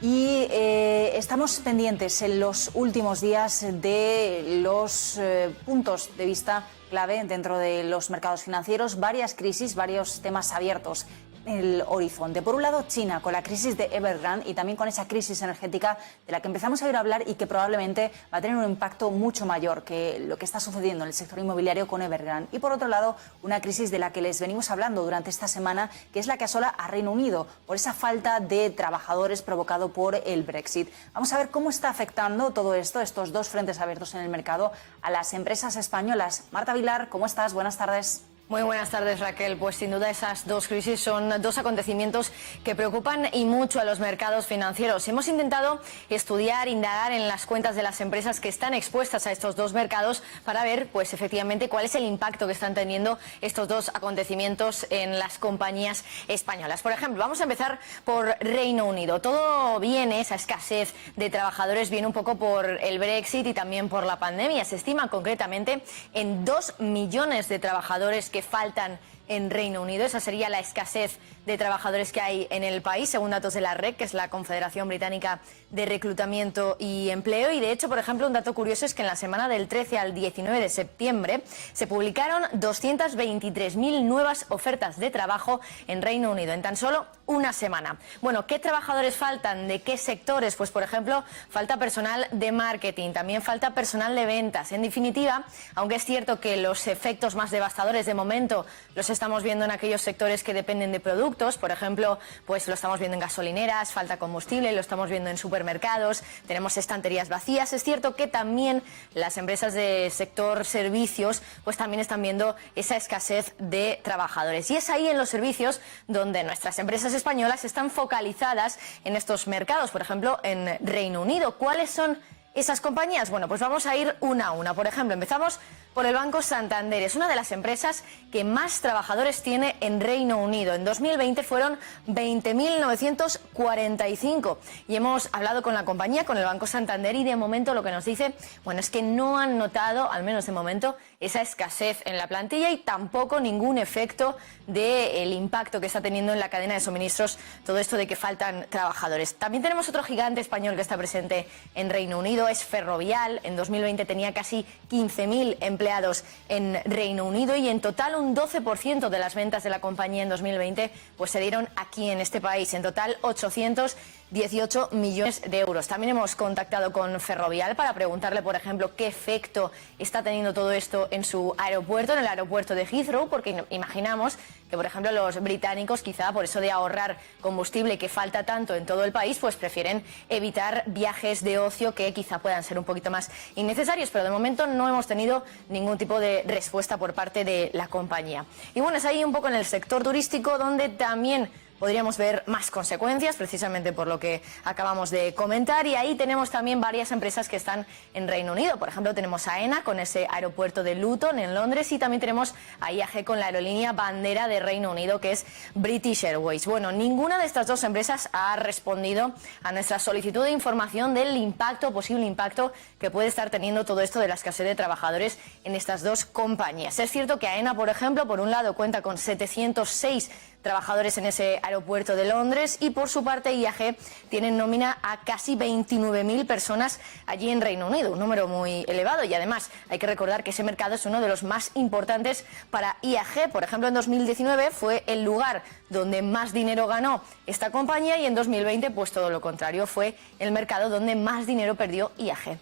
Y estamos pendientes en los últimos días de los puntos de vista clave dentro de los mercados financieros, varias crisis, varios temas abiertos en el horizonte. Por un lado, China, con la crisis de Evergrande y también con esa crisis energética de la que empezamos a oír hablar y que probablemente va a tener un impacto mucho mayor que lo que está sucediendo en el sector inmobiliario con Evergrande. Y por otro lado, una crisis de la que les venimos hablando durante esta semana, que es la que asola a Reino Unido por esa falta de trabajadores provocado por el Brexit. Vamos a ver cómo está afectando todo esto, estos dos frentes abiertos en el mercado, a las empresas españolas. Marta Vilar, ¿cómo estás? Buenas tardes. Muy buenas tardes, Raquel. Pues sin duda esas dos crisis son dos acontecimientos que preocupan y mucho a los mercados financieros. Hemos intentado estudiar, indagar en las cuentas de las empresas que están expuestas a estos dos mercados para ver, pues efectivamente, cuál es el impacto que están teniendo estos dos acontecimientos en las compañías españolas. Por ejemplo, vamos a empezar por Reino Unido. Todo viene, esa escasez de trabajadores viene un poco por el Brexit y también por la pandemia. Se estima concretamente en 2 millones de trabajadores que faltan en Reino Unido. Esa sería la escasez de trabajadores que hay en el país, según datos de la REC, que es la Confederación Británica de Reclutamiento y Empleo. Y de hecho, por ejemplo, un dato curioso es que en la semana del 13 al 19 de septiembre se publicaron 223.000 nuevas ofertas de trabajo en Reino Unido, en tan solo una semana. Bueno, ¿qué trabajadores faltan? ¿De qué sectores? Pues, por ejemplo, falta personal de marketing, también falta personal de ventas. En definitiva, aunque es cierto que los efectos más devastadores de momento los estamos viendo en aquellos sectores que dependen de productos, por ejemplo, pues lo estamos viendo en gasolineras, falta combustible, lo estamos viendo en supermercados, tenemos estanterías vacías. Es cierto que también las empresas de sector servicios pues también están viendo esa escasez de trabajadores. Y es ahí en los servicios donde nuestras empresas españolas están focalizadas en estos mercados, por ejemplo, en Reino Unido. ¿Cuáles son esas compañías? Bueno, pues vamos a ir una a una. Por ejemplo, empezamos por el Banco Santander. Es una de las empresas que más trabajadores tiene en Reino Unido. En 2020 fueron 20.945 y hemos hablado con la compañía, con el Banco Santander, y de momento lo que nos dice, bueno, es que no han notado, al menos de momento, esa escasez en la plantilla y tampoco ningún efecto del impacto que está teniendo en la cadena de suministros todo esto de que faltan trabajadores. También tenemos otro gigante español que está presente en Reino Unido, es Ferrovial. En 2020 tenía casi 15.000 empleados en Reino Unido y en total un 12% de las ventas de la compañía en 2020 pues se dieron aquí en este país. En total 818 millones de euros. También hemos contactado con Ferrovial para preguntarle, por ejemplo, qué efecto está teniendo todo esto en su aeropuerto, en el aeropuerto de Heathrow, porque imaginamos que, por ejemplo, los británicos, quizá por eso de ahorrar combustible que falta tanto en todo el país, pues prefieren evitar viajes de ocio que quizá puedan ser un poquito más innecesarios, pero de momento no hemos tenido ningún tipo de respuesta por parte de la compañía. Y bueno, es ahí un poco en el sector turístico donde también podríamos ver más consecuencias, precisamente por lo que acabamos de comentar, y ahí tenemos también varias empresas que están en Reino Unido. Por ejemplo, tenemos a AENA con ese aeropuerto de Luton en Londres, y también tenemos a IAG con la aerolínea bandera de Reino Unido, que es British Airways. Bueno, ninguna de estas dos empresas ha respondido a nuestra solicitud de información del impacto, posible impacto que puede estar teniendo todo esto de la escasez de trabajadores en estas dos compañías. Es cierto que AENA, por ejemplo, por un lado cuenta con 706 trabajadores en ese aeropuerto de Londres, y por su parte IAG tiene en nómina a casi 29.000 personas allí en Reino Unido, un número muy elevado. Y además hay que recordar que ese mercado es uno de los más importantes para IAG. Por ejemplo, en 2019 fue el lugar donde más dinero ganó esta compañía, y en 2020 pues todo lo contrario, fue el mercado donde más dinero perdió IAG.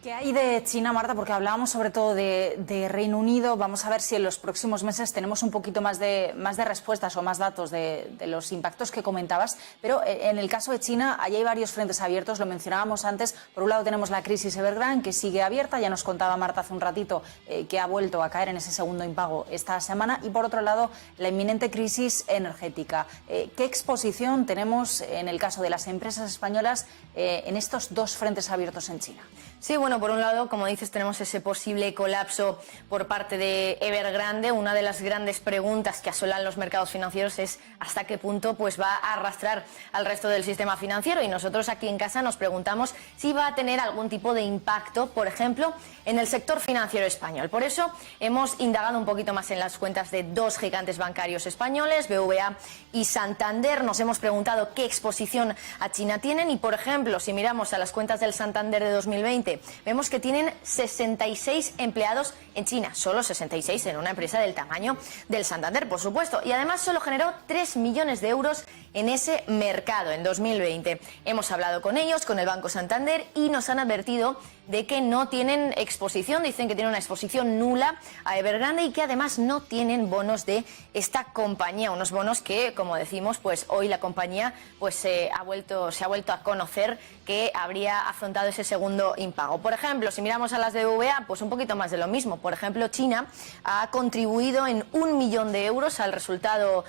¿Qué hay de China, Marta? Porque hablábamos sobre todo de Reino Unido. Vamos a ver si en los próximos meses tenemos un poquito más de respuestas o más datos de los impactos que comentabas. Pero en el caso de China, ahí hay varios frentes abiertos, lo mencionábamos antes. Por un lado tenemos la crisis Evergrande, que sigue abierta. Ya nos contaba Marta hace un ratito que ha vuelto a caer en ese segundo impago esta semana. Y por otro lado, la inminente crisis energética. ¿Qué exposición tenemos en el caso de las empresas españolas en estos dos frentes abiertos en China? Sí, bueno, por un lado, como dices, tenemos ese posible colapso por parte de Evergrande. Una de las grandes preguntas que asolan los mercados financieros es hasta qué punto pues va a arrastrar al resto del sistema financiero. Y nosotros aquí en casa nos preguntamos si va a tener algún tipo de impacto, por ejemplo, en el sector financiero español. Por eso hemos indagado un poquito más en las cuentas de dos gigantes bancarios españoles, BBVA y Santander. Nos hemos preguntado qué exposición a China tienen y, por ejemplo, si miramos a las cuentas del Santander de 2020, vemos que tienen 66 empleados en China, solo 66 en una empresa del tamaño del Santander, por supuesto, y además solo generó 3 millones de euros en ese mercado en 2020. Hemos hablado con ellos, con el Banco Santander, y nos han advertido de que no tienen exposición, dicen que tienen una exposición nula a Evergrande y que además no tienen bonos de esta compañía, unos bonos que, como decimos, pues hoy la compañía pues se ha vuelto a conocer que habría afrontado ese segundo impago. Por ejemplo, si miramos a las de BBVA, pues un poquito más de lo mismo. Por ejemplo, China ha contribuido en 1 millón de euros al resultado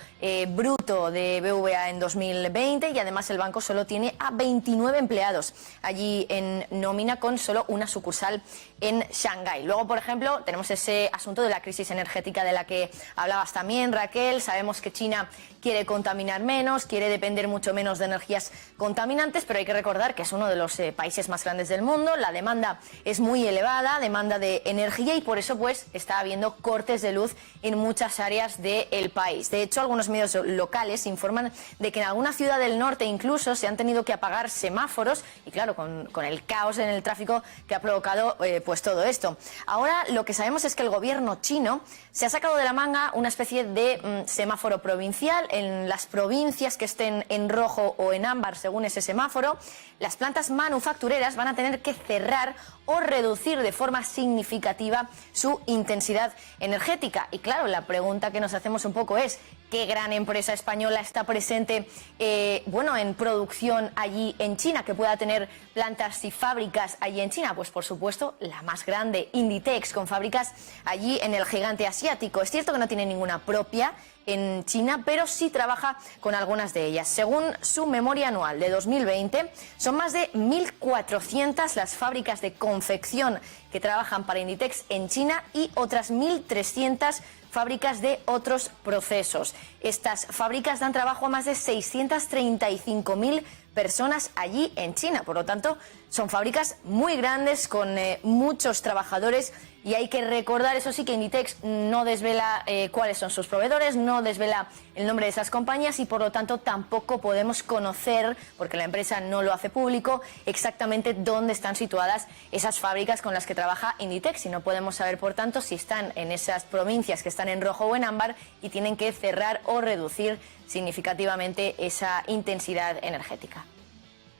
bruto de BBVA en 2020 y además el banco solo tiene a 29 empleados allí en nómina, con solo una sucursal en Shanghái. Luego, por ejemplo, tenemos ese asunto de la crisis energética de la que hablabas también, Raquel. Sabemos que China quiere contaminar menos, quiere depender mucho menos de energías contaminantes, pero hay que recordar que es uno de los países más grandes del mundo. La demanda es muy elevada, demanda de energía, y por eso pues está habiendo cortes de luz en muchas áreas del país. De hecho, algunos medios locales informan de que en alguna ciudad del norte incluso se han tenido que apagar semáforos, y claro, con el caos en el tráfico que ha provocado pues todo esto. Ahora lo que sabemos es que el gobierno chino se ha sacado de la manga una especie de semáforo provincial. En las provincias que estén en rojo o en ámbar, según ese semáforo, las plantas manufactureras van a tener que cerrar o reducir de forma significativa su intensidad energética. Y claro, la pregunta que nos hacemos un poco es: ¿qué gran empresa española está presente en producción allí en China, que pueda tener plantas y fábricas allí en China? Pues por supuesto la más grande, Inditex, con fábricas allí en el gigante asiático. Es cierto que no tiene ninguna propia en China, pero sí trabaja con algunas de ellas. Según su memoria anual de 2020, son más de 1.400 las fábricas de confección que trabajan para Inditex en China y otras 1.300 fábricas de otros procesos. Estas fábricas dan trabajo a más de 635.000 personas allí en China. Por lo tanto, son fábricas muy grandes con muchos trabajadores. Y hay que recordar, eso sí, que Inditex no desvela cuáles son sus proveedores, no desvela el nombre de esas compañías, y por lo tanto tampoco podemos conocer, porque la empresa no lo hace público, exactamente dónde están situadas esas fábricas con las que trabaja Inditex, y no podemos saber, por tanto, si están en esas provincias que están en rojo o en ámbar y tienen que cerrar o reducir significativamente esa intensidad energética.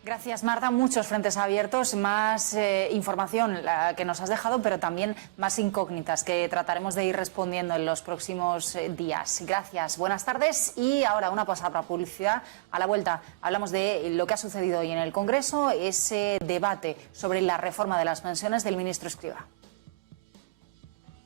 Gracias, Marta. Muchos frentes abiertos, más información la que nos has dejado, pero también más incógnitas que trataremos de ir respondiendo en los próximos días. Gracias, buenas tardes. Y ahora una pausa para publicidad. A la vuelta hablamos de lo que ha sucedido hoy en el Congreso, ese debate sobre la reforma de las pensiones del ministro Escrivá.